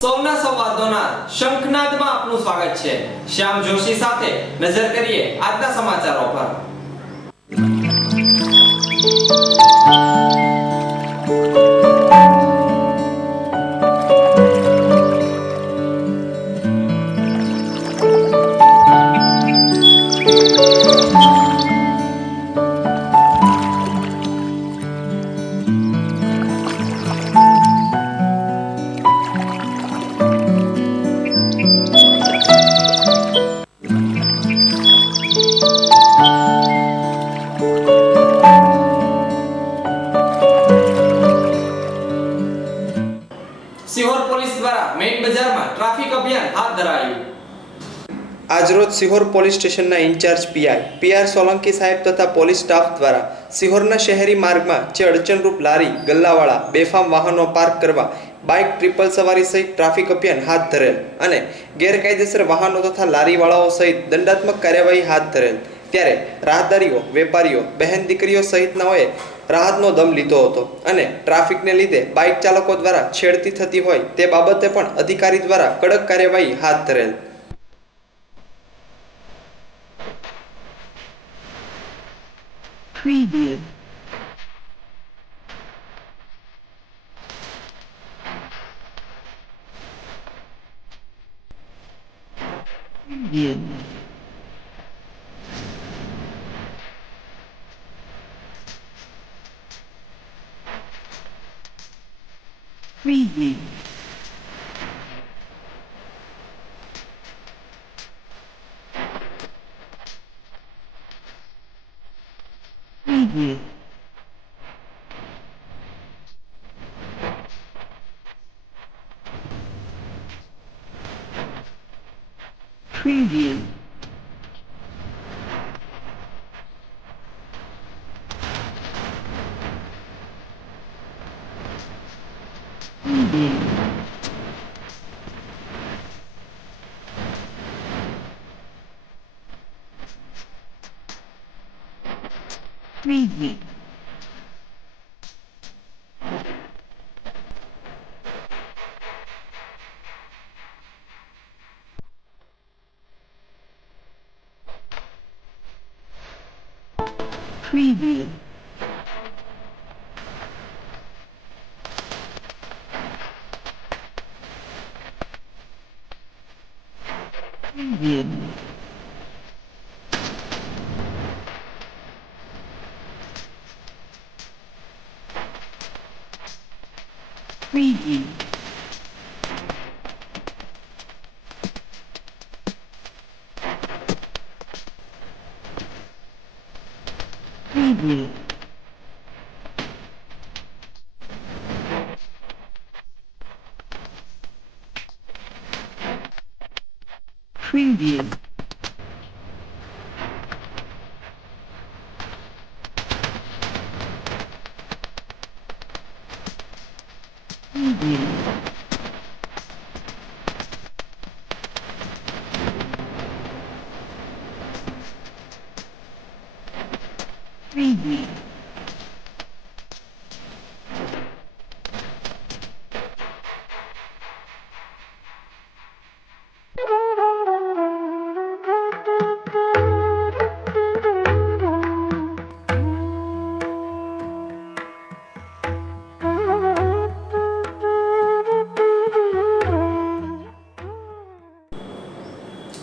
સૌના સંવાદોના શંખનાદમાં આપનું સ્વાગત છે। શ્યામ જોશી સાથે નજર કરીએ આજના સમાચારો પર। સિહોર પોલીસ દ્વારા મેઇન બજારમાં ટ્રાફિક અભિયાન હાથ ધરાયું। આજરોજ સિહોર પોલીસ સ્ટેશનના ઇન્ચાર્જ પીઆર સોલંકી સાહેબ તથા પોલીસ સ્ટાફ દ્વારા સિહોરના શહેરી માર્ગમાં જે અડચણરૂપ લારી ગલ્લાવાળા બેફામ વાહનો પાર્ક કરવા બાઇક ટ્રિપલ સવારી સહિત ટ્રાફિક અભિયાન હાથ ધરેલ અને ગેરકાયદેસર વાહનો તથા લારીવાળાઓ સહિત દંડાત્મક કાર્યવાહી હાથ ધરેલ। ત્યારે રાહદારીઓ, વેપારીઓ, બહેન દીકરીઓ સહિતનાઓએ રાહતનો દમ લીધો હતો અને ટ્રાફિકને લીધે બાઇક ચાલકો દ્વારા છેડતી થતી હોય તે બાબતે પણ અધિકારી દ્વારા કડક કાર્યવાહી હાથ ધરેલ। Preview. Preview. Preview. Preview. Preview. Preview. Preview. Preview. Preview. Preview. Preview. Preview. Preview. Preview.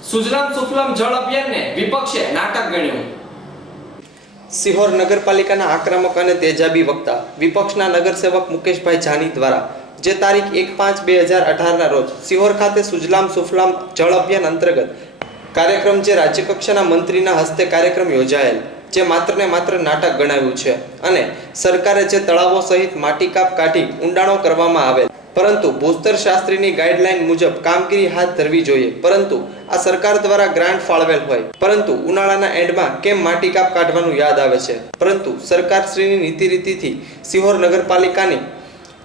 Sujalam Sufalam જળ અભિયાનને વિપક્ષે નાટક ગણ્યું। સિહોર નગરપાલિકાના આક્રમક અને તેજાબી વક્તા વિપક્ષના નગરસેવક મુકેશભાઈ જાની દ્વારા જે તારીખ 1/5/2018 રોજ સિહોર ખાતે સુજલામ સુફલામ જળ અભિયાન અંતર્ગત કાર્યક્રમ જે રાજ્યકક્ષાના મંત્રીના હસ્તે કાર્યક્રમ યોજાયેલ જે માત્ર ને માત્ર નાટક ગણાવ્યું છે અને સરકારે જે તળાવો સહિત માટીકાપ કાઢી ઊંડાણો કરવામાં આવેલ પરંતુ ભૂસ્તર શાસ્ત્રીની ગાઈડલાઈન મુજબ કામગીરી હાથ ધરવી જોઈએ પરંતુ આ સરકાર દ્વારા ગ્રાન્ટ ફાળવેલ હોય પરંતુ ઉનાળાના એન્ડમાં કેમ માટીકાપ કાઢવાનું યાદ આવે છે પરંતુ સરકારશ્રીની નીતિ રીતિથી સિહોર નગરપાલિકાની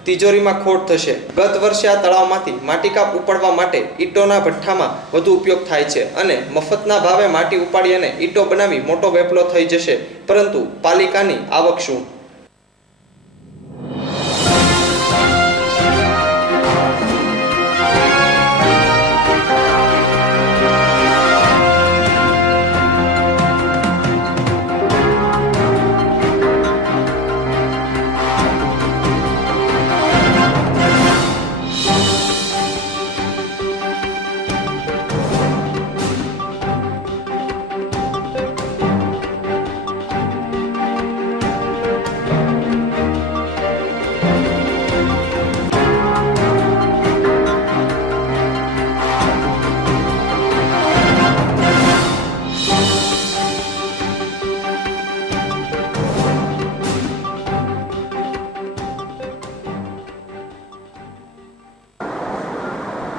તિજોરીમાં ખોટ થશે। ગત વર્ષે આ તળાવમાંથી માટીકાપ ઉપાડવા માટે ઈંટોના ભઠ્ઠામાં વધુ ઉપયોગ થાય છે અને મફતના ભાવે માટી ઉપાડી અને ઈંટો બનાવી મોટો વેપલો થઈ જશે પરંતુ પાલિકાની આવક શું?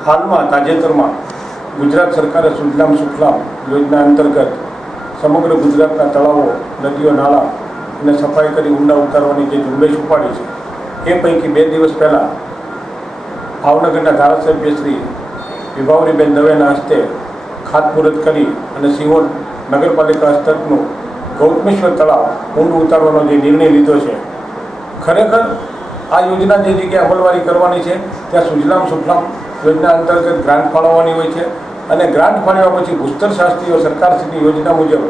હાલમાં તાજેતરમાં ગુજરાત સરકારે સુજલામ સુફલામ યોજના અંતર્ગત સમગ્ર ગુજરાતના તળાવો, નદીઓ, નાળા અને સફાઈ કરી ઊંડા ઉતારવાની જે ઝુંબેશ ઉપાડી છે એ પૈકી 2 દિવસ પહેલાં ભાવનગરના ધારાસભ્ય શ્રી વિભાવરીબેન દવેના હસ્તે ખાતમુહૂર્ત કરી અને સિહોર નગરપાલિકા હસ્તકનું ગૌતમેશ્વર તળાવ ઊંડું ઉતારવાનો જે નિર્ણય લીધો છે, ખરેખર આ યોજના જે જગ્યાએ અમલવારી કરવાની છે ત્યાં સુજલામ સુફલામ યોજના અંતર્ગત ગ્રાન્ટ ફાળવવાની હોય છે અને ગ્રાન્ટ ફાળવ્યા પછી ભૂસ્તરશાસ્ત્રીઓ સરકારશ્રીની યોજના મુજબ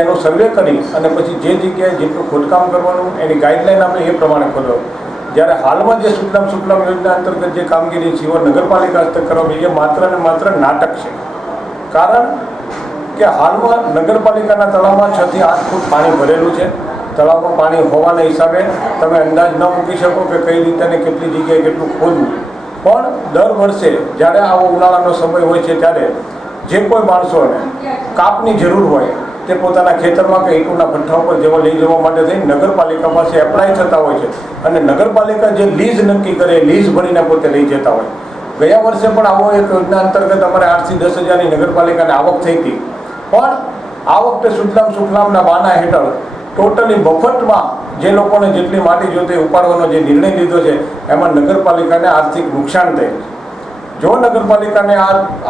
એનો સર્વે કરી અને પછી જે જગ્યાએ જેટલું ખોદકામ કરવાનું એની ગાઈડલાઈન આપે એ પ્રમાણે ખોદવાનું. જ્યારે હાલમાં જે સુજલામ સુફલામ યોજના અંતર્ગત જે કામગીરી સિહોર નગરપાલિકા હસ્તક કરવામાં એ માત્ર ને માત્ર નાટક છે. કારણ કે હાલમાં નગરપાલિકાના તળાવમાં 6 થી 8 ફૂટ પાણી ભરેલું છે. તળાવમાં પાણી હોવાના હિસાબે તમે અંદાજ ન મૂકી શકો કે કઈ રીતે અને કેટલી જગ્યાએ કેટલું ખોદવું. પણ દર વર્ષે જ્યારે આવો ઉનાળાનો સમય હોય છે ત્યારે જે કોઈ માણસોને કાપની જરૂર હોય તે પોતાના ખેતરમાં કે ઈંટોના ભઠ્ઠા ઉપર જેવા લઈ જવા માટે થઈને નગરપાલિકા પાસે એપ્લાય થતા હોય છે અને નગરપાલિકા જે લીઝ નક્કી કરે લીઝ ભરીને પોતે લઈ જતા હોય. ગયા વર્ષે પણ આવો એક યોજના અંતર્ગત અમારે 8 થી 10 હજારની નગરપાલિકાને આવક થઈ હતી. પણ આ વખતે સુજલામ સુફલામના બાના હેઠળ ટોટલી મફતમાં જે લોકોને જેટલી માટી જોઈતી ઉપાડવાનો જે નિર્ણય લીધો છે એમાં નગરપાલિકાને આર્થિક નુકસાન થાય છે. જો નગરપાલિકાને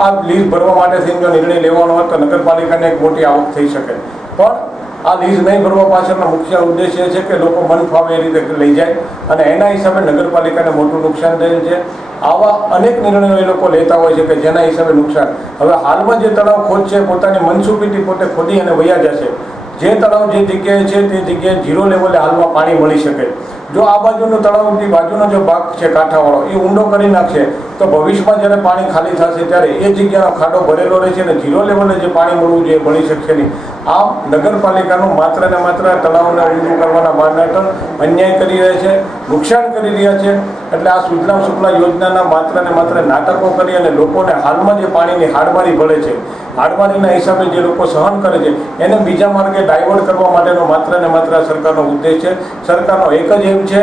આ લીઝ ભરવા માટે થઈને જો નિર્ણય લેવાનો હોય તો નગરપાલિકાને એક મોટી આવક થઈ શકે. પણ આ લીઝ નહીં ભરવા પાછળનો મુખ્ય ઉદ્દેશ એ છે કે લોકો મન ફાવે એ રીતે લઈ જાય અને એના હિસાબે નગરપાલિકાને મોટું નુકસાન થયું છે. આવા અનેક નિર્ણયો એ લોકો લેતા હોય છે કે જેના હિસાબે નુકસાન. હવે હાલમાં જે તળાવ ખોદશે પોતાની મનસુબીથી પોતે ખોદી અને વયા જશે. જે તળાવ જે જગ્યાએ છે તે જગ્યાએ 0 લેવલે હાલમાં પાણી મળી શકે. જો આ બાજુનો તળાવથી બાજુનો જે ભાગ છે કાંઠાવાળો એ ઊંડો કરી નાખશે તો ભવિષ્યમાં જ્યારે પાણી ખાલી થશે ત્યારે એ જગ્યાનો ખાડો ભરેલો રહેશે અને 0 લેવલે જે પાણી મળવું જોઈએ મળી શકશે નહીં. આમ નગરપાલિકાનું માત્ર ને માત્ર તળાવને ઊંડું કરવાના બહાના હેઠળ અન્યાય કરી રહ્યા છે, નુકસાન કરી રહ્યા છે. એટલે આ સુજલામ સુફલામ યોજનાના માત્ર ને માત્ર નાટકો કરી અને લોકોને હાલમાં જે પાણીની હાડમારી ભળે છે, હાડમારીના હિસાબે જે લોકો સહન કરે છે એને બીજા માર્ગે ડાયવર્ટ કરવા માટેનો માત્ર ને માત્ર સરકારનો ઉદ્દેશ છે. સરકારનો એક જ એમ છે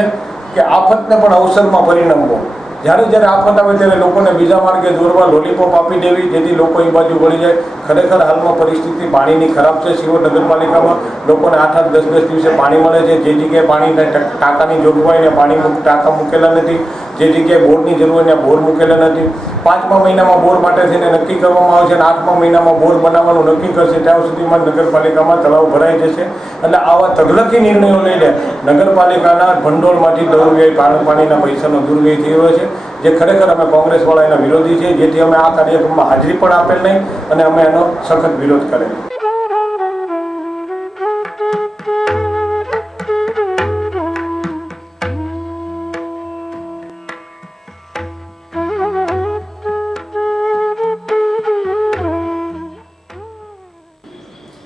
કે આફતને પણ અવસરમાં પરિણમવો. જ્યારે જ્યારે આફત આવે ત્યારે લોકોને બીજા માર્ગે દોરવા, લોલીપોપ આપી દેવી જેથી લોકો એ બાજુ વળી જાય. ખરેખર હાલમાં પરિસ્થિતિ પાણીની ખરાબ છે. સિહોર નગરપાલિકામાં લોકોને 8-8, 10-10 દિવસે પાણી મળે છે. જે જગ્યાએ પાણીના ટાંકાની જોગવાઈ ને પાણી ટાંકા મૂકેલા નથી, જે જગ્યાએ બોરની જરૂર હોય ત્યાં બોર મૂકેલા નથી. 5મા મહિનામાં બોર માટે થઈને નક્કી કરવામાં આવે છે અને 8મા મહિનામાં બોર બનાવવાનું નક્કી કરશે ત્યાં સુધીમાં નગરપાલિકામાં તળાવ ભરાઈ જશે. એટલે આવા તગલકી નિર્ણયો લઈને નગરપાલિકાના ભંડોળમાંથી દુર્વ્યય, પાણીના પૈસાનો દુર્વ્યય થઈ રહ્યો છે, જે ખરેખર અમે કોંગ્રેસવાળા એના વિરોધી છીએ. જેથી અમે આ કાર્યક્રમમાં હાજરી પણ આપેલ નહીં અને અમે એનો સખત વિરોધ કરેલ.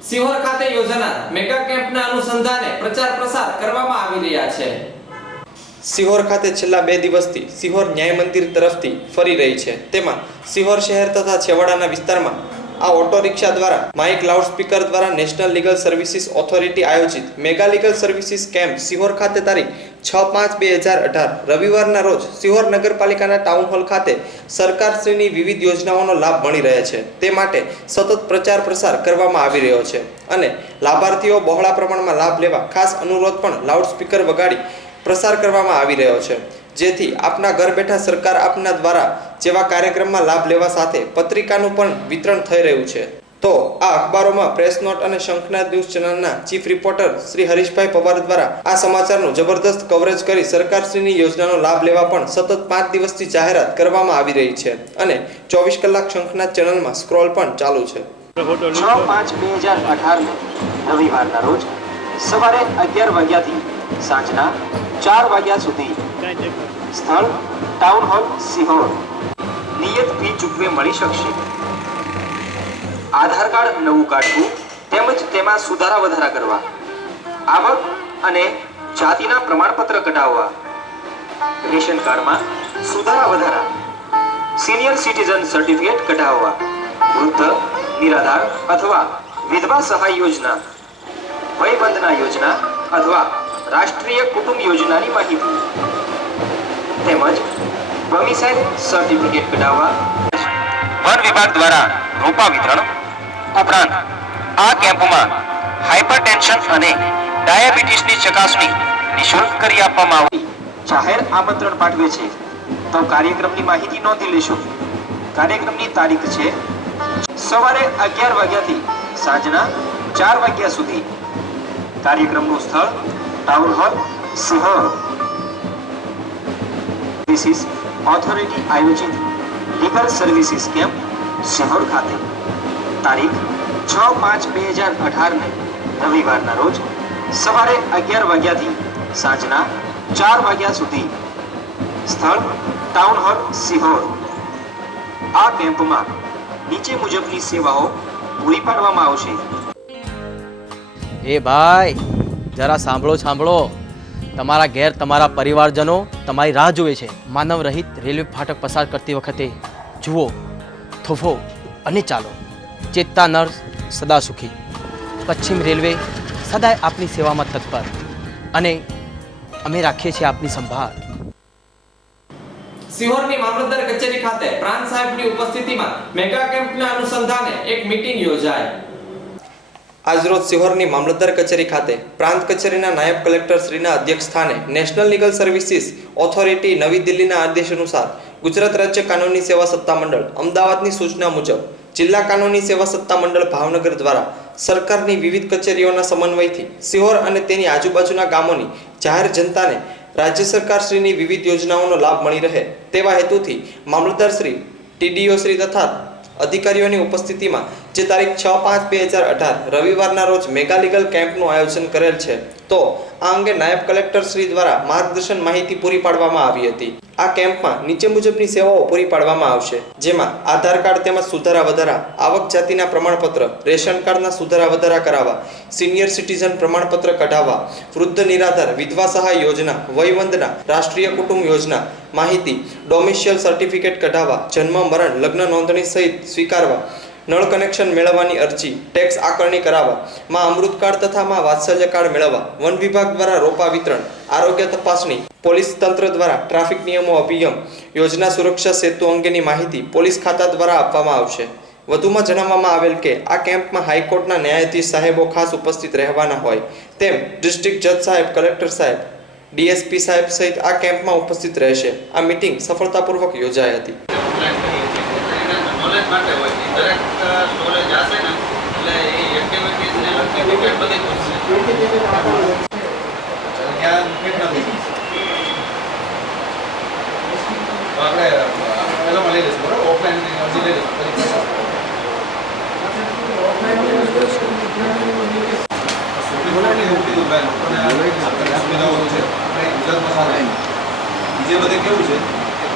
સિહોર ખાતે યોજાનાર મેગા કેમ્પના અનુસંધાને પ્રચાર પ્રસાર કરવામાં આવી રહ્યા છે. સિહોર ખાતે છેલ્લા 2 દિવસથી સિહોર ન્યાય મંદિર તરફથી ફરી રહી છે. તેમાં સિહોર શહેર તથા છેવાડાના વિસ્તારમાં આ ઓટો રિક્ષા દ્વારા માઇક લાઉડસ્પીકર દ્વારા નેશનલ લીગલ સર્વિસીસ ઓથોરિટી આયોજિત mega legal services camp Sihor ખાતે તારીખ 6/5/2018 રવિવારના રોજ સિહોર નગરપાલિકાના ટાઉન હોલ ખાતે સરકારશ્રીની વિવિધ યોજનાઓનો લાભ મળી રહે છે તે માટે સતત પ્રચાર પ્રસાર કરવામાં આવી રહ્યો છે અને લાભાર્થીઓ બહોળા પ્રમાણમાં લાભ લેવા ખાસ અનુરોધ પણ લાઉડસ્પીકર વગાડી પ્રસાર કરવામાં આવી રહ્યો છે, જેથી આપના ઘર બેઠા સરકાર આપના દ્વારા જેવા કાર્યક્રમમાં લાભ લેવા સાથે પત્રિકાનું પણ વિતરણ થઈ રહ્યું છે. તો આ અખબારોમાં પ્રેસ નોટ અને શંખનાદ ન્યૂઝ ચેનલના ચીફ રિપોર્ટર શ્રી હરીશભાઈ પવાર દ્વારા આ સમાચારનું જબરદસ્ત કવરેજ કરી સરકારશ્રીની યોજનાનો લાભ લેવા પણ સતત 5 દિવસથી જાહેરાત કરવામાં આવી રહી છે અને 24 કલાક શંખનાદ ચેનલમાં સ્ક્રોલ પણ ચાલુ છે. 6/5/2018 રવિવારના રોજ સવારે 11 વાગ્યાથી સાંજના 4 વાગ્યા સુધી સ્થળ ટાઉન હોલ સિહોર. નિયત ફી ચૂકવે મળી શકશે. આધાર કાર્ડ નવું કાઢવું તેમજ તેમાં સુધારા વધારા કરવા, આવક અને જાતિના પ્રમાણપત્ર કઢાવવા, રેશન કાર્ડમાં સુધારા વધારા, સિનિયર સિટીઝન સર્ટિફિકેટ કઢાવવા, વૃદ્ધ, નિરાધાર અથવા વિધવા સહાય યોજના, વયવંદના યોજના અથવા રાષ્ટ્રીય કુટુંબ યોજનાની માહિતી તેમજ ડોમિસાઇલ સર્ટિફિકેટ કઢાવવા વન વિભાગ દ્વારા રોપા વિતરણ ઉપરાંત આ કેમ્પમાં હાઇપરટેન્શન અને ડાયાબિટીસની ચકાસણી નિઃશુલ્ક કરી આપવામાં આવી જાહેર આમંત્રણ પાઠવે છે તો કાર્યક્રમની માહિતી નોંધી લેશો. કાર્યક્રમની તારીખ છે સવારે 11 વાગ્યાથી સાંજના 4 વાગ્યા સુધી. કાર્યક્રમનું સ્થળ town hall Sihor. Services authority આયોજિત લીગલ સર્વિસીસ કેમ્પ સિહોર ખાતે તારીખ 6/5/2018 ને રવિવારના રોજ સવારે 11 વાગ્યાથી સાંજના 4 વાગ્યા સુધી. સ્થળ ટાઉન હોલ સિહોર. આ કેમ્પમાં નીચે મુજબની સેવાઓ પૂરી પાડવામાં આવશે. એ ભાઈ જરા સાંભળો તમારા ઘેર તમારા પરિવારજનો તમારી રાહ જુએ છે. માનવ રહિત રેલવે ફાટક પસાર કરતી વખતે જુઓ, થોભો અને ચાલો. ચેતતા નર સદા સુખી. પશ્ચિમ રેલવે સદાય આપની સેવામાં તત્પર અને અમે રાખીએ છીએ આપની સંભાળ. સિહોરની મામલતદાર કચેરી ખાતે પ્રાંત સાહેબની ઉપસ્થિતિમાં મેગા કેમ્પના અનુસંધાને એક મીટિંગ યોજાઈ. આજરોજ સિહોરની મામલતદાર કચેરી ખાતે પ્રાંત કચેરીના નાયબ કલેક્ટર શ્રીના અધ્યક્ષ સ્થાને નેશનલ લીગલ સર્વિસીસ ઓથોરિટી નવી દિલ્હીના આદેશ અનુસાર ગુજરાત રાજ્ય કાનૂની સેવા સત્તા મંડળ અમદાવાદની સૂચના મુજબ જિલ્લા કાનૂની સેવા સત્તા મંડળ ભાવનગર દ્વારા સરકારની વિવિધ કચેરીઓના સમન્વયથી સિહોર અને તેની આજુબાજુના ગામોની જાહેર જનતાને રાજ્ય સરકાર શ્રીની વિવિધ યોજનાઓનો લાભ મળી રહે તેવા હેતુથી મામલતદાર શ્રી, ટીડીઓ શ્રી તથા અધિકારીઓની ઉપસ્થિતિમાં જે તારીખ 6/5/2018 રવિવારના રોજ મેગા લીગલ કેમ્પનું આયોજન કરેલ છે. તો આ અંગે નાયબ કલેક્ટર શ્રી દ્વારા માર્ગદર્શન માહિતી પૂરી પાડવામાં આવી હતી. આ કેમ્પમાં નીચે મુજબની સેવાઓ પૂરી પાડવામાં આવશે, જેમાં આધાર કાર્ડ તેમજ સુધારા વધારા, આવક જાતિના પ્રમાણપત્ર, રેશન કાર્ડના સુધારા વધારા કરાવવા, સિનિયર સિટીઝન પ્રમાણપત્ર કઢાવવા, વૃદ્ધ નિરાધાર વિધવા સહાય યોજના, વયવંદના, રાષ્ટ્રીય કુટુંબ યોજના માહિતી, ડોમિશિયલ સર્ટિફિકેટ કઢાવવા, જન્મ મરણ લગ્ન નોંધણી સહિત સ્વીકારવા, નળ કનેક્શન મેળવવાની અરજી, ટેક્સ આકારણી કરાવવા, માં અમૃત કાર્ડ તથા માં વાત્સલ્ય કાર્ડ મેળવવા, વન વિભાગ દ્વારા રોપા વિતરણ, આરોગ્ય તપાસણી, પોલીસ તંત્ર દ્વારા ટ્રાફિક નિયમો અભિગમ, યોજના સુરક્ષા સેતુ અંગેની માહિતી પોલીસ ખાતા દ્વારા આપવામાં આવશે. વધુમાં જણાવવામાં આવેલ કે આ કેમ્પમાં હાઈકોર્ટના ન્યાયાધીશ સાહેબો ખાસ ઉપસ્થિત રહેવાના હોય તેમ ડિસ્ટ્રિક્ટ જજ સાહેબ, કલેક્ટર સાહેબ, ડીએસપી સાહેબ સહિત આ કેમ્પમાં ઉપસ્થિત રહેશે. આ મીટિંગ સફળતાપૂર્વક યોજાઈ હતી. નોલેજ માટે હોય છે દરેક નોલેજ હશે ને એટલે એ એક્ટિવિટીઝને લગતી ડિટેલ બધી પૂછશે ત્યાં ફિટ નથી તો આપણે પહેલામાં લઈ લઈશું બરાબર ઓફલાઈન અરજી લઈ લઈશું બીજે બધે કેવું છે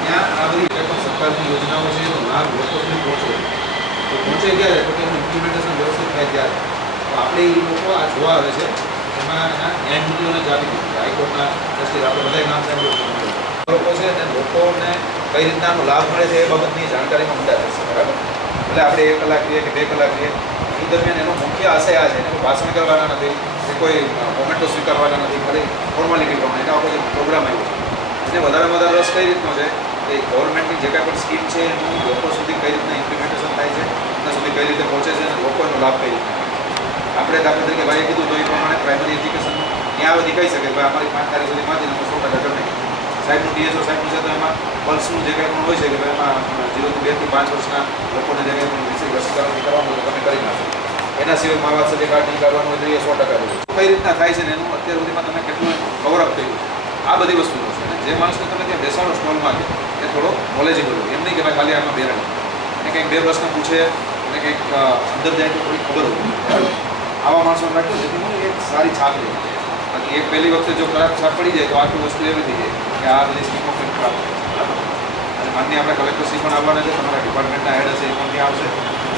ત્યાં આ બધી સરકારની યોજનાઓ છે એનો લાભ લોકો સુધી પહોંચે તો પહોંચે ત્યારે તો તેનું ઇમ્પ્લિમેન્ટેશન વ્યવસ્થિત થાય ત્યારે તો આપણે એ લોકો આ જોવા આવે છે એમાં ન્યાયમૂર્તિઓને જ આપી દીધું હાઈકોર્ટના જસ્ટિસ આપણે બધા નામ સાંભળ્યું લોકો છે અને લોકોને કઈ રીતના લાભ મળે છે એ બાબતની જાણકારીમાં મદદ થશે બરાબર. એટલે આપણે 1 કલાક રહીએ કે 2 કલાક રહીએ એ દરમિયાન એનો મુખ્ય આશય આ છે એને કોઈ ભાષણ કરવાના નથી કે કોઈ મોમેન્ટો સ્વીકારવાના નથી, ખાલી ફોર્માલિટી પ્રમાણે એના ઉપર પ્રોગ્રામ આવ્યો છે. અને વધારેમાં વધારે રસ કઈ રીતનો છે કે ગવર્મેન્ટની જે કાંઈ પણ સ્કીમ છે એનું લોકો સુધી કઈ રીતના ઇમ્પ્લિમેન્ટેશન થાય છે, એના સુધી કઈ રીતે પહોંચે છે અને લોકો એનો લાભ કઈ રીતે આપણે દાખલા તરીકે ભાઈએ કીધું તો એ પ્રમાણે પ્રાઇમરી એજ્યુકેશનનું ત્યાં સુધી કહી શકે ભાઈ અમારી 5 તારીખ સુધી માંથી 100% કરી નાખી સાહેબનું ડીએસઓ સાહેબનું છે તો એમાં પલ્સનું જે કંઈ પણ હોય છે કે ભાઈ એમાં 0 થી 2 થી 5 વર્ષના લોકોને જે કંઈ પણ રસીકરણ કરવાનું હોય તો તમે કરી નાખો. એના સિવાય મા વાત્સલ્ય કાર્ડ નહીં કાઢવાનું હોય તો એ 100% કઈ રીતના થાય છે ને એનું અત્યાર સુધીમાં તમે કેટલું કવરઅપ થયું આ બધી વસ્તુઓ છે. અને જે માણસને તમે ત્યાં બેસાડો સ્ટોલમાં કે એ થોડો નોલેજેબલ હોય, એમ નહીં કે ભાઈ ખાલી આમાં બેરાડે અને કંઈક 2 પ્રશ્ન પૂછે અને કંઈક અંદર જાય તો થોડી ખબર હોય. આવા માણસોને રાખ્યું જેથી હું એક સારી છાપ લઈ બાકી એક પહેલી વખતે જો ખરાબ છાપ પડી જાય તો આખી વસ્તુ એવી થઈ જાય કે આ બધી સ્કીમો કંઈક ખરાબ બરાબર. અને માન્ય આપણે કલેક્ટરશ્રી પણ આવવાના છે, તમારા ડિપાર્ટમેન્ટના હેડ હશે એ પણ ત્યાં આવશે.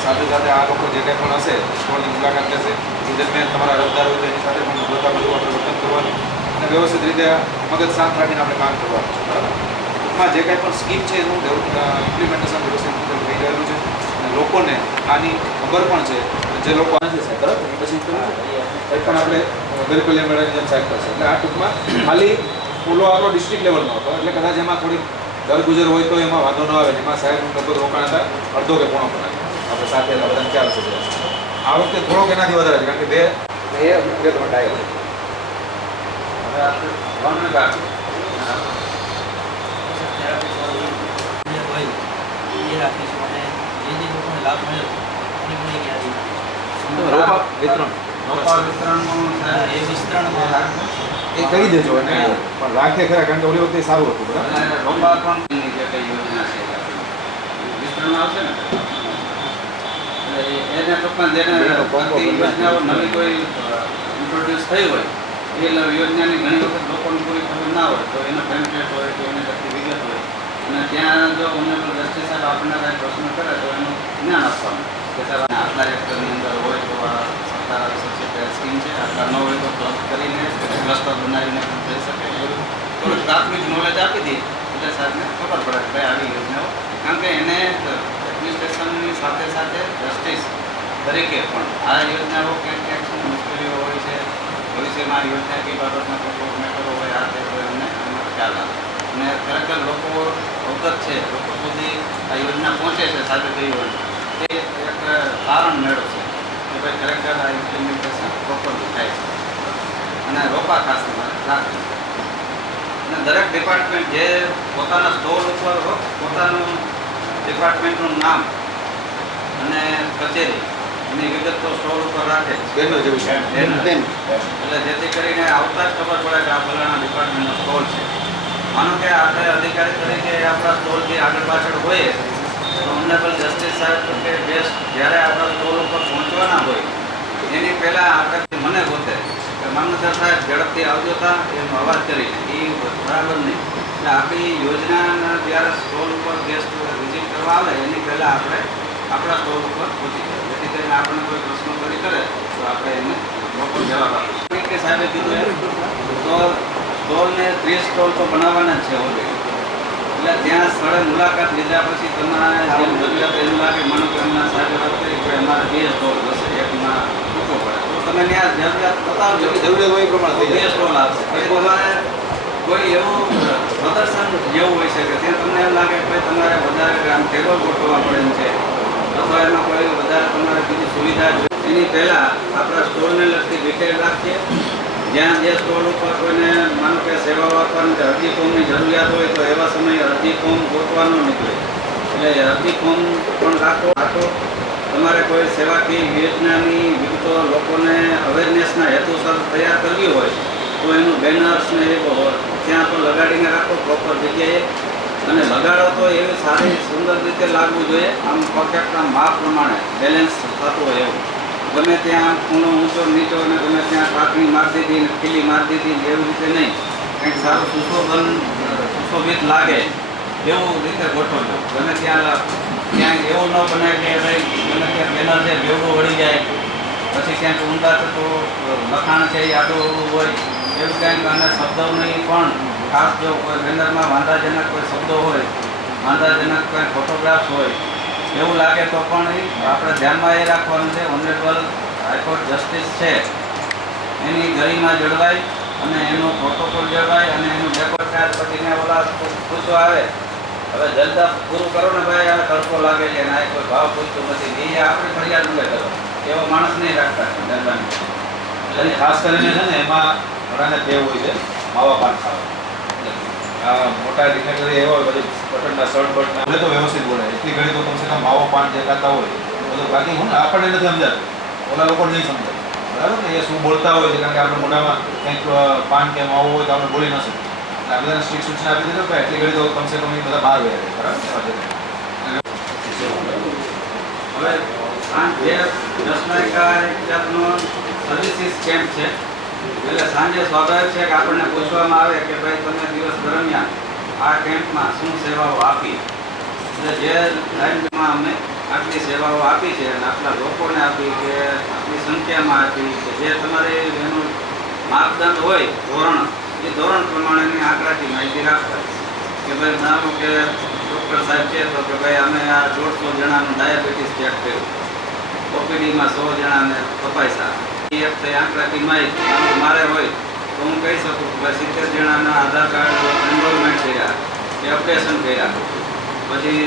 સાથે સાથે આ લોકો જે કંઈ પણ હશે સ્ટોલની મુલાકાત લેશે એ દરમિયાન તમારા અરજદાર હોય તો એની સાથે પણ જોતા બધું આપણે વર્તન કરવાનું અને વ્યવસ્થિત રીતે મગજ શાંત રાખીને આપણે કામ કરવાનું છે બરાબર. ટૂંકમાં જે કંઈ પણ સ્કીમ છે એનું ઇમ્પ્લિમેન્ટેશન વ્યવસ્થિત રીતે થઈ રહેલું છે અને લોકોને આની ખબર પણ છે. જે લોકો નથી સાહેબ બરાબર પછી કંઈ પણ આપણે ગરીબ કલ્યાણ મેળાની જેમ સાહેબ કરશે એટલે આ ટૂંકમાં ખાલી પૂલો આપણો ડિસ્ટ્રિક્ટ લેવલનો હતો એટલે કદાચ એમાં થોડી દર ગુજર હોય તો એમાં વાંધો ન આવે. એમાં સાહેબનું લગભગ રોકાણ હતા અડધો કે પોણો કલાક. આપણે સાથે હતા બધાને ખ્યાલ છે. આ વખતે થોડોક એનાથી વધારે છે કારણ કે બે ત્રણ ડાયર છે. હવે આપણે વન કાઢ રોપા વિતરણનું એ કરી દેજો અને પણ રાખે ખરા કારણ કે ઓલી વખતે સારું હતું બરાબર. ઇન્ટ્રોડ્યુસ થઈ હોય એ યોજનાની ઘણી વખત લોકોને પૂરી ખબર ના હોય તો એનો પેમ્પલેટ હોય કે એને લગતી વિગત હોય અને ત્યાં જો ઓનરેબલ જસ્ટિસ સાહેબ આપણને કાંઈ પ્રશ્ન કરે તો એનું જ્ઞાન આપવાનું કે સાહેબ આટલા રેક્ટરની અંદર હોય તો આ સરકાર સ્કીમ છે, આટલા ન હોય તો ક્લબ કરીને ક્લસ્ટર બનાવીને પણ થઈ શકે. એવું થોડુંક પ્રાથમિક નોલેજ આપી દઈએ એટલે સાહેબને ખબર પડે કે ભાઈ આવી યોજનાઓ, કારણ કે એને એડમિનિસ્ટ્રેશનની સાથે સાથે જસ્ટિસ તરીકે પણ આ યોજનાઓ ક્યાંક ક્યાંક શું મુશ્કેલીઓ હોય છે, ભવિષ્યમાં આ યોજના કઈ બાબતના કોઈ મેટરો હોય આ તે હોય એમને એમાં ખ્યાલ આવે અને ખરેખર લોકો અવગત છે, લોકો સુધી આ યોજના પહોંચે છે સાથે કઈ હોય તે એક કારણ મેળવશે કે ભાઈ ખરેખર આ ઇમ્પ્લિમેન્ટેશન પ્રોપરલી થાય છે અને રોપા ખાસ તમારે રાખવું. અને દરેક ડિપાર્ટમેન્ટ જે પોતાના સ્ટોલ ઉપર પોતાનું ડિપાર્ટમેન્ટનું નામ અને કચેરી એની વિગત તો સ્ટોલ ઉપર રાખે બેનર જેવું છે. એટલે જેથી કરીને આવતા જ ખબર પડે કે આ ફલાણા ડિપાર્ટમેન્ટનો સ્ટોલ છે. માનો કે આપણે અધિકારી તરીકે આપણા સ્ટોલથી આગળ પાછળ હોઈએ તો ઓનરેબલ જસ્ટિસ સાહેબ કે બેસ્ટ જ્યારે આપણા સ્ટોલ ઉપર પહોંચવાના હોય એની પહેલાં આગળથી મને ગોતે કે મામલતદાર સાહેબ ઝડપથી આવજો હતા એમ અવાજ કરીને એ બરાબર નહીં. એટલે આપણી યોજનાના જ્યારે સ્ટોલ ઉપર ગેસ્ટ વિઝિટ કરવા આવે એની પહેલાં આપણે આપણા સ્ટોલ ઉપર પહોંચી જાય જેથી કરીને આપણને કોઈ પ્રશ્નો કરી કરે તો આપણે એને પ્રોપર જવાબ આપીએ. કે સાહેબે કીધું એમ તો સ્ટોલને 30 સ્ટોલ તો બનાવવાના જ છે ઓલરેડી. એટલે ત્યાં સ્થળે મુલાકાત લીધા પછી તમારે જેમ જરૂરિયાત એવું લાગે માનો કે એમના સાહેબે વાત કરી કે અમારે 2 સ્ટોલ હશે એકમાં ટૂંકો પડે તો તમે ત્યાં જરૂરિયાત બતાવજો જરૂરિયાત હોય એ પ્રમાણે થઈ 2 જાય. સ્ટોલ આવશે. પછી તમારે કોઈ એવું પ્રદર્શન જેવું હોય છે કે ત્યાં તમને એમ લાગે કે ભાઈ તમારે વધારે આમ ટેબલ ગોઠવવા પડે એમ છે અથવા એમાં કોઈ વધારે તમારે બીજી સુવિધા જોઈએ એની પહેલાં આપણા સ્ટોલને લગતી ડિટેલ રાખીએ. જ્યાં જે સ્ટોલ ઉપર કોઈને માનો કે સેવાઓ આપવાની કે અરજી ફોર્મની જરૂરિયાત હોય તો એવા સમયે અરજી ફોર્મ ગોતવાનો નીકળે એટલે અરજી ફોર્મ પણ રાખો. તમારે કોઈ સેવાકીય યોજનાની વિગતો લોકોને અવેરનેસના હેતુસર તૈયાર કરવી હોય તો એનું બેનર્સ ને એ ત્યાં પણ લગાડીને રાખો પ્રોપર જગ્યાએ અને લગાડો તો એવી સારી સુંદર રીતે લાગવું જોઈએ આમ પરફેક્ટ આમ માપ પ્રમાણે બેલેન્સ થતું હોય એવું. ગમે ત્યાં ખૂણો ઊંચો નીચો અને ગમે ત્યાં પાકની મારી દીધી ને ખીલી મારી દીધી એવી રીતે નહીં, કંઈક સારું સુશોભિત લાગે એવું રીતે ગોઠવજો. ગમે ત્યાં એવું ન બને કે ભાઈ ગમે ત્યાં બેનર છે ભેગું વળી જાય પછી ક્યાંક ઊંડા તો લખાણ છે એ આડું હોય એવું ક્યાંક અને શબ્દોની પણ ખાસ જો કોઈ બેનરમાં વાંધાજનક કોઈ શબ્દો હોય વાંધાજનક કોઈ ફોટોગ્રાફ્સ હોય એવું લાગે તો પણ આપણે ધ્યાનમાં એ રાખવાનું છે ઓનરેબલ હાઈકોર્ટ જસ્ટિસ છે એની ગરિમા જળવાય અને એનો પ્રોટોકોલ જળવાય અને એનું રેકોર્ડ થાય પછીને ઓલા પૂછવા આવે હવે જલદા પૂરું કરો ને ભાઈ આ તડકો લાગે છે અને આ કોઈ ભાવ પૂછતું નથી એ આપણી ફરિયાદ ન કરો એવો માણસ નહીં રાખતા જલદાની. એટલે ખાસ કરીને છે ને એમાં ઘણાને ટેવ હોય છે માવા પાન ખાવા. મોટા ડિગ્નેટરી એવા હોય બધી બટનના શર્ટ બટન એટલે તો વ્યવસ્થિત બોલે એટલી ઘડી તો કમસે કમ માવો પાન જે ખાતા હોય બધું બાકી હું ને આપણને નથી સમજાતું ઓલા લોકો નહીં સમજાય બરાબર ને એ શું બોલતા હોય છે કારણ કે આપણે મોઢામાં કંઈક પાન કે માવો હોય તો આપણે બોલી ન શકીએ. એટલે આ બધાને સ્ટ્રિક્ટ સૂચના આપી દીધો કે એટલી ઘડી તો કમસે કમ એ બધા બહાર હોય બરાબર. હવે સાંજે 10 જાતનો સર્વિસીસ કેમ્પ છે એટલે સાંજે સ્વાભાવિક છે કે આપણને પૂછવામાં આવે કે ભાઈ તમે દિવસ દરમિયાન આ કેમ્પમાં શું સેવાઓ આપી એટલે જે ટાઈમમાં અમે આટલી સેવાઓ આપી છે અને આટલા લોકોને આપી કે આટલી સંખ્યામાં આપી કે જે તમારે એનું માપદંડ હોય ધોરણ એ ધોરણ પ્રમાણેની આંકડાથી માહિતી રાખતા કે ભાઈ માનો કે ડૉક્ટર સાહેબ છે તો કે ભાઈ અમે આ 150 જણાનું ડાયાબિટીસ ચેક કર્યું, ઓપીડીમાં 100 જણાને તપાસ્યા એક આંકડાથી માહિતી મારે હોય તો હું કહી શકું કે 70 જણાના આધાર કાર્ડ એનરોલમેન્ટ થયા એ અપડેશન કર્યા. પછી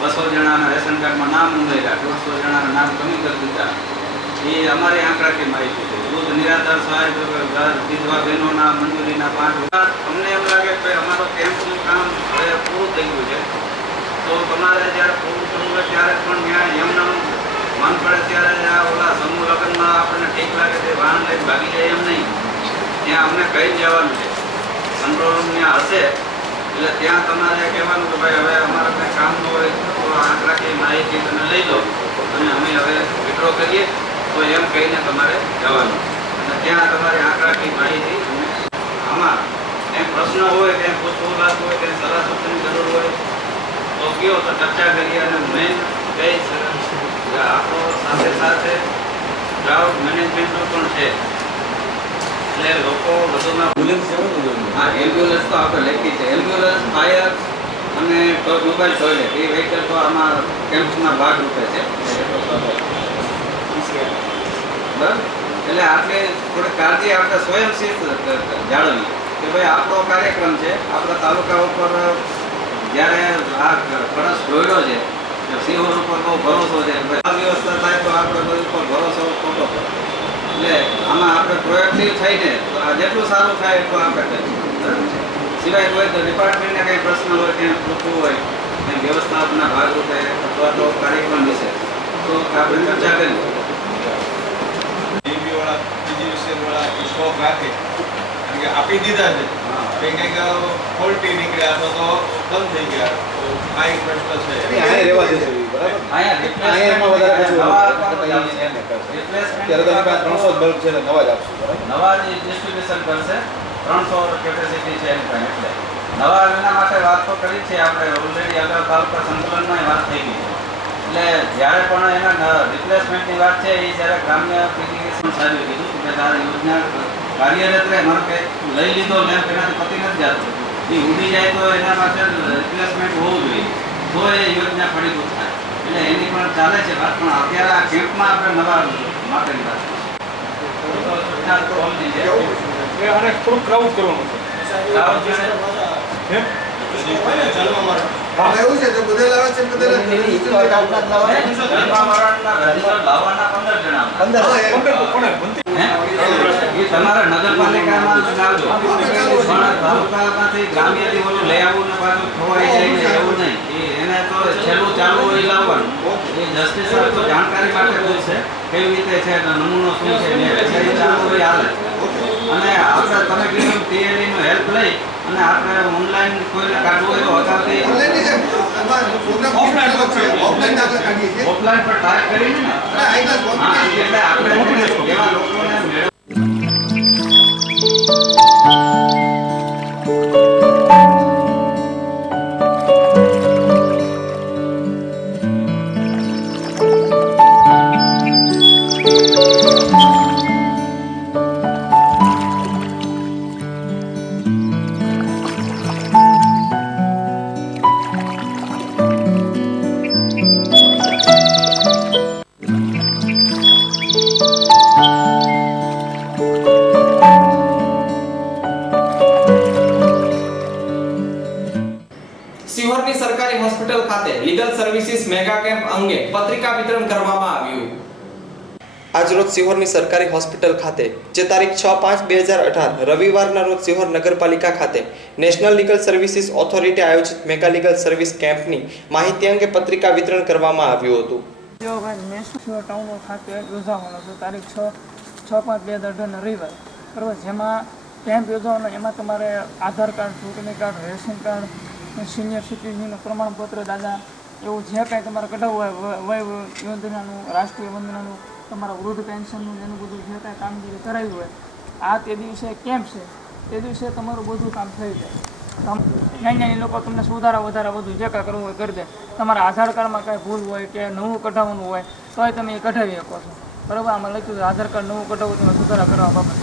200 જણાના રેશન કાર્ડમાં નામ ઉમેર્યા, 150 જણાના નામ કમી કરી દીધા. એ અમારી આંકડાકીય માહિતી છે. વૃદ્ધ નિરાધાર સહાય વિધવા બહેનોના મંજૂરીના 5 અમને એમ લાગે કે અમારો કેમ્પનું કામ હવે પૂરું થઈ ગયું છે. તો તમારે જ્યારે પૂરું કરવું હોય ત્યારે પણ ત્યાં એમનામ મન પડે ત્યારે આ ઓલા સમૂહ લગ્નમાં આપણને ઠીક લાગે તે વાહન લઈને ભાગી જાય એમ નહીં. ત્યાં અમને કહી જવાનું છે. કંટ્રોલ રૂમ ત્યાં હશે એટલે ત્યાં તમારે કહેવાનું કે ભાઈ હવે અમારે કંઈ કામ ન હોય તો આંકડાકીય માહિતી તમે લઈ લો અને અમે હવે વિડ્રો કરીએ તો એમ કહીને તમારે જવાનું. અને ત્યાં તમારી આંકડાકીય માહિતી આમાં કંઈ પ્રશ્ન હોય કંઈ પૂછપરછ હોય કંઈ સલાહ સૂચનની જરૂર હોય તો કયો તો ચર્ચા કરીએ. અને મેઇન કહીશ કે આપણો સાથે સાથે ડ્રાઉટ મેનેજમેન્ટનો પણ છે. એટલે લોકો વધુમાં હા એમ્બ્યુલન્સ તો આપણે લખી છે. એમ્બ્યુલન્સ, ફાયર અને મોબાઈલ ટોયલેટ એ વ્હીકલ તો આમાં કેમ્પના ભાગરૂપે છે. બરાબર, એટલે આપણે થોડી કાળજી આપણે સ્વયંશીલ જાળવવી કે ભાઈ આપણો કાર્યક્રમ છે. આપણા તાલુકા ઉપર જ્યારે આ કળશ દોડ્યો છે સિંહોર ઉપર બહુ ભરોસો છે. આ વ્યવસ્થા થાય તો આપણે કોઈ ઉપર ભરોસો ખોટો પડે. એટલે આમાં આપણે પ્રોએક્ટિવ થઈને આ જેટલું સારું થાય એટલું આપણે કરીએ. સિવાય કોઈ તો ડિપાર્ટમેન્ટને કંઈ પ્રશ્ન હોય ત્યાં પૂછવું હોય કંઈ વ્યવસ્થાપના ભાગરૂપે અથવા તો કાર્યક્રમ વિશે તો આપણે ચર્ચા કરીએ. વાળા બીજી વિષયવાળા સ્ટોક રાખે કારણ કે આપી દીધા છે કંઈક ફોલ્ટી નીકળ્યા અથવા તો બંધ થઈ ગયા તો આ એક પ્રશ્ન છે. નવા ડિસ્ટ્રીબ્યુશન કરશે 300 કેપેસિટી છે એની પાસે. એટલે નવા એના માટે વાત તો કરી છે આપણે ઓલરેડી અગાઉ તાલુકા સંકલનમાં વાત થઈ ગઈ છે. એટલે જ્યારે પણ એના રિપ્લેસમેન્ટની વાત છે એ જ્યારે ગ્રામ્ય એપ્લિકેશન સાહેબે કીધું કે તારી યોજના કાર્યરત રહે. મારો કે લઈ લીધો લેમ્પ એનાથી પતી નથી જતો, એ ઉડી જાય તો એના માટે રિપ્લેસમેન્ટ હોવું જોઈએ તો એ યોજના ફળીભૂત થાય. એટલે એની પણ ચાલે છે વાત. પણ અત્યારે આ કેમ્પમાં આપણે નવા માટેની વાત એ આને થોડું ક્રાઉડ કરવાનું છે. તમારા નગરપાલિકામાં લાવજો. તાલુકામાંથી ગ્રામ્યથી ઓલું લઈ આવવું ને પાછું ખોવાઈ જાય એવું નહીં. એને તો છેલ્લું ચાલુ હોય લાવવાનું. એ જસ્ટિસ તો જાણકારી માટે જોઈશે કેવી રીતે છે, નમૂનો શું છે, ચાલુ હોય હાલે. અને આપણે તમે કીધું ટીએલઈ નો હેલ્પ લઈ અને આપણે ઓનલાઈન કોઈને કાઢવું હોય તો અગાઉથી ઓફલાઈન પર ટાઈપ કરીને ને એટલે આપણે એવા લોકોને સિહોરની સરકારી હોસ્પિટલ ખાતે લીગલ સર્વિસીસ મેગા કેમ્પ અંગે પત્રિકા વિતરણ કરવામાં આવ્યું. આજરોજ સિહોરની સરકારી હોસ્પિટલ ખાતે જે તારીખ 6/5/2018 રવિવારના રોજ સિહોર નગરપાલિકા ખાતે નેશનલ લીગલ સર્વિસીસ ઓથોરિટી આયોજિત મેગા લીગલ સર્વિસ કેમ્પની માહિતી અંગે પત્રિકા વિતરણ કરવામાં આવ્યું હતું. નેશનલ ટાઉન ખાતે યોજાવાનો છે તારીખ 6/5/2018 રવિવાર બરાબર. જેમાં કેમ્પ યોજવાનો એમાં તમારે આધાર કાર્ડ, ચૂંટણી કાર્ડ, રેશન કાર્ડ, સિનિયર સિટીઝનનું પ્રમાણપત્ર, દાદા એવું જે કાંઈ તમારે કઢાવવું હોય વય યોજનાનું, રાષ્ટ્રીય વંદનાનું, તમારા વૃદ્ધ પેન્શનનું એનું બધું જે કાંઈ કામગીરી કરાવી હોય આ તે દિવસે કેમ્પ છે તે દિવસે તમારું બધું કામ થઈ જાય. નાની લોકો તમને સુધારા વધારા બધું જે કાંઈ કરવું હોય કરી દે. તમારા આધાર કાર્ડમાં કાંઈ ભૂલ હોય કે નવું કઢાવવાનું હોય તોય તમે એ કઢાવી શકો છો બરાબર. આમાં લખ્યું આધાર કાર્ડ નવું કઢાવવું તમે સુધારા કરવા બાબત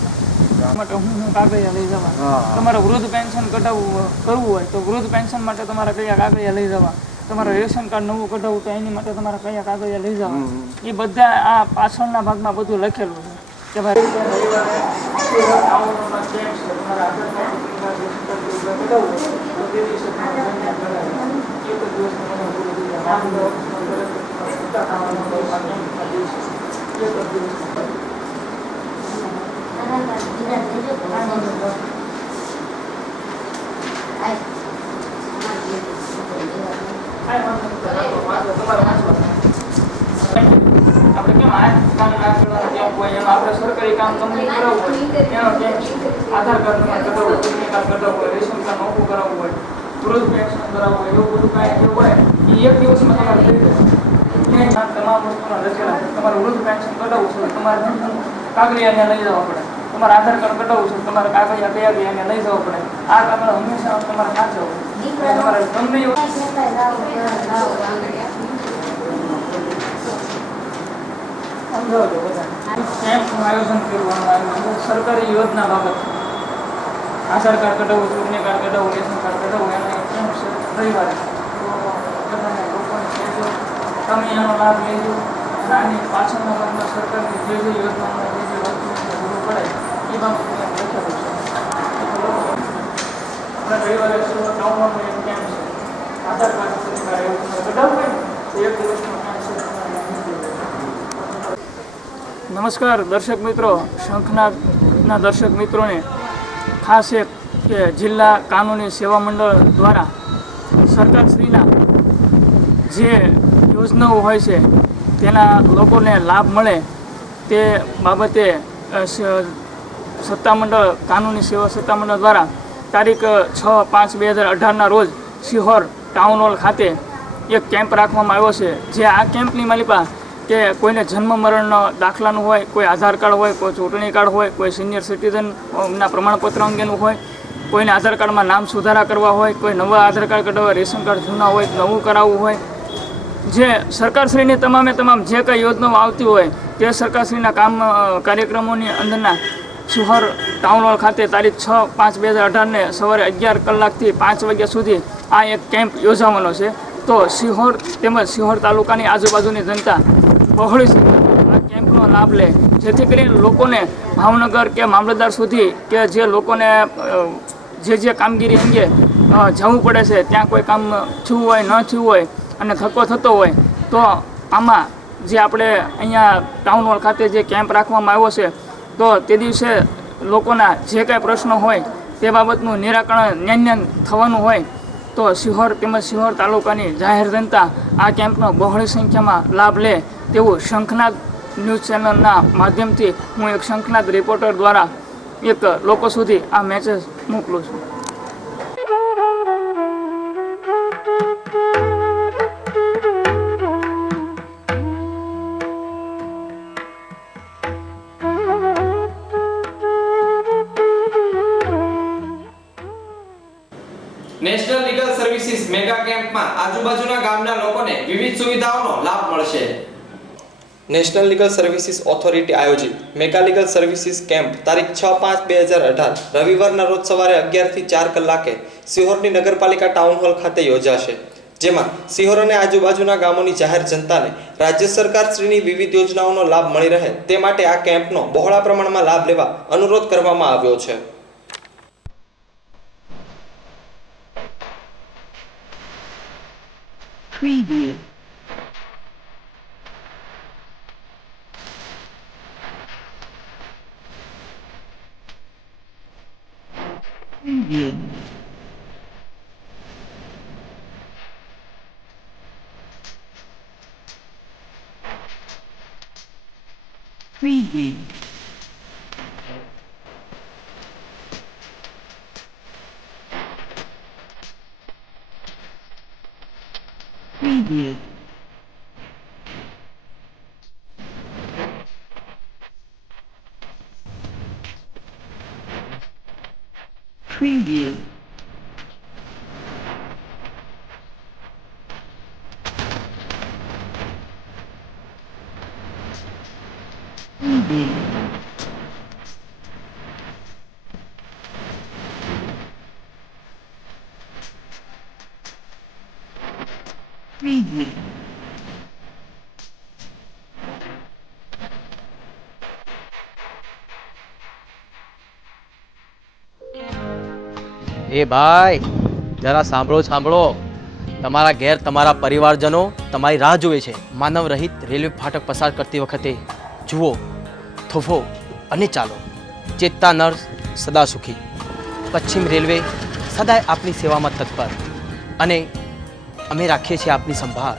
માટે હું કાગળિયા લઈ જવા. તમારે વૃદ્ધ પેન્શન કઢાવવું કરવું હોય તો વૃદ્ધ પેન્શન માટે તમારે કયા કાગળિયા લઈ જવા. તમારે રેશન કાર્ડ નવું કઢાવવું તો એની માટે તમારે કયા કાગળિયા લઈ જવા. એ બધા આ પાછળના ભાગમાં બધું લખેલું છે કે ભાઈ તે દિવસે તમારે જઈને કરાવી. એક જ દિવસમાં તમે પૂરું થઈ જાય. નામ લો, છૂટા થવાનો કોઈ માધ્યમ નથી. એક જ દિવસમાં. આપણે કેમ આ કામ હોય એમાં આપણે સરકારી કામ કંપની કરાવવું હોય એનો કેમ આધાર કાર્ડ તમારે કઢાવવું હોય, ચૂંટણી કાર્ડ કઢાવવું હોય, રેશન કાર્ડ નોખું કરાવવું હોય, વૃદ્ધ પેન્શન કરાવવું હોય, એવું બધું કાંઈ એવું હોય એ એક દિવસમાં તમારે થઈ જાય. એ તમામ વસ્તુના રચેલા છે. તમારે વૃદ્ધ પેન્શન કઢાવવું છે તમારે કાગળિયા લઈ જવા પડે, તમારે આધાર કાર્ડ કઢાવવું છે તમારે કાગળિયા કયા ગયા એને લઈ જવા પડે. આ કાગળ હંમેશા તમારે સાચવવું તમારે ગમે એવું સમજાવજો બધા. કેમ્પનું આયોજન કરવાનું આવ્યું છે સરકારી યોજના બાબત. આધાર કાર્ડ કઢાવવું, ચૂંટણી કાર્ડ કઢાવવું, રેશન કાર્ડ કઢાવવું એનો કેમ્પ છે રવિવારે. તો બધાને લોકોને કહેજો તમે એનો લાભ લેજો. આની પાછળના ભાગમાં સરકારની જે જે યોજનાઓને જે જે વસ્તુઓને જરૂર પડે એ બાબત લખેલું છે. આપણે રવિવારે ટાઉન હોલમાં એક કેમ્પ છે. આધાર કાર્ડ, ચૂંટણી કાર્ડ એવું કઢાવવું હોય તો એક દિવસનો કેમ્પ છે. નમસ્કાર દર્શક મિત્રો, શંખનાદના દર્શક મિત્રોને ખાસ એક કે જિલ્લા કાનૂની સેવા મંડળ દ્વારા સરકારશ્રીના જે યોજનાઓ હોય છે તેના લોકોને લાભ મળે તે બાબતે સત્તામંડળ કાનૂની સેવા સત્તામંડળ દ્વારા તારીખ 6/5/2018ના રોજ સિહોર ટાઉન હોલ ખાતે એક કેમ્પ રાખવામાં આવ્યો છે. જે આ કેમ્પની માલિકા કે કોઈને જન્મ મરણનો દાખલાનું હોય, કોઈ આધાર કાર્ડ હોય, કોઈ ચૂંટણી કાર્ડ હોય, કોઈ સિનિયર સિટીઝનના પ્રમાણપત્ર અંગેનું હોય, કોઈને આધાર કાર્ડમાં નામ સુધારા કરવા હોય, કોઈ નવા આધાર કાર્ડ કઢાવવા, રેશન કાર્ડ જૂના હોય નવું કરાવવું હોય, જે સરકારશ્રીની તમામે તમામ જે કંઈ યોજનાઓ આવતી હોય તે સરકારશ્રીના કાર્યક્રમોની અંદરના સિહોર ટાઉન હોલ ખાતે તારીખ 6/5/2018ને સવારે 11 કલાકથી 5 વાગ્યા સુધી આ એક કેમ્પ યોજાવાનો છે. તો સિહોર તેમજ સિહોર તાલુકાની આજુબાજુની જનતા બહોળી આ કેમ્પનો લાભ લે, જેથી કરીને લોકોને ભાવનગર કે મામલતદાર સુધી કે જે લોકોને જે કામગીરી અંગે જવું પડે છે ત્યાં કોઈ કામ થયું હોય ન થયું હોય અને ધક્કો થતો હોય તો આમાં જે આપણે અહીંયા ટાઉન હોલ ખાતે જે કેમ્પ રાખવામાં આવ્યો છે તો તે દિવસે લોકોના જે કાંઈ પ્રશ્નો હોય તે બાબતનું નિરાકરણ ન્યાન્યાન થવાનું હોય તો સિહોર તેમજ સિહોર તાલુકાની જાહેર જનતા આ કેમ્પનો બહોળી સંખ્યામાં લાભ લે તેવું શંખનાદ ન્યૂઝ ચેનલના માધ્યમથી હું એક શંખનાદ રિપોર્ટર દ્વારા એક લોકો સુધી આ મેસેજ મોકલું છું. નેશનલ લીગલ સર્વિસીસ મેગા કેમ્પમાં આજુબાજુના ગામના લોકોને વિવિધ સુવિધાઓનો લાભ મળશે. નેશનલ લીગલ સર્વિસીસ ઓથોરિટી આયોજિત મેગા લીગલ સર્વિસીસ કેમ્પ તારીખ 6/5/2018 રવિવારના રોજ સવારે 11 થી 4 કલાકે સિહોરની નગરપાલિકા ટાઉન હોલ ખાતે યોજાશે. જેમાં સિહોર અને આજુબાજુના ગામોની જાહેર જનતાને રાજ્ય સરકાર શ્રીની વિવિધ યોજનાઓનો લાભ મળી રહે તે માટે આ કેમ્પનો બહોળા પ્રમાણમાં લાભ લેવા અનુરોધ કરવામાં આવ્યો છે. Preview. Preview. Preview. Preview. Preview. Preview. Preview. એ ભાઈ જરા સાંભળો સાંભળો, તમારા ઘેર તમારા પરિવારજનો તમારી રાહ જુએ છે. માનવ રહિત રેલવે ફાટક પસાર કરતી વખતે જુઓ, થોભો અને ચાલો. ચેતતા નર્સ સદા સુખી. પશ્ચિમ રેલવે સદાય આપની સેવામાં તત્પર, અને અમે રાખીએ છીએ આપની સંભાળ.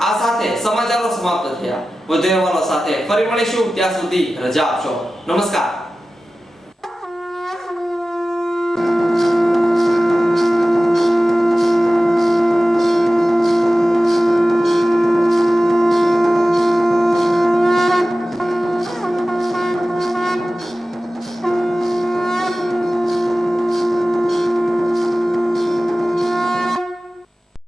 આ સાથે સમાચારો સમાપ્ત થયા. વધુ અહેવાલો સાથે ફરી મળીશું. ત્યાં સુધી રજા આપશો. નમસ્કાર.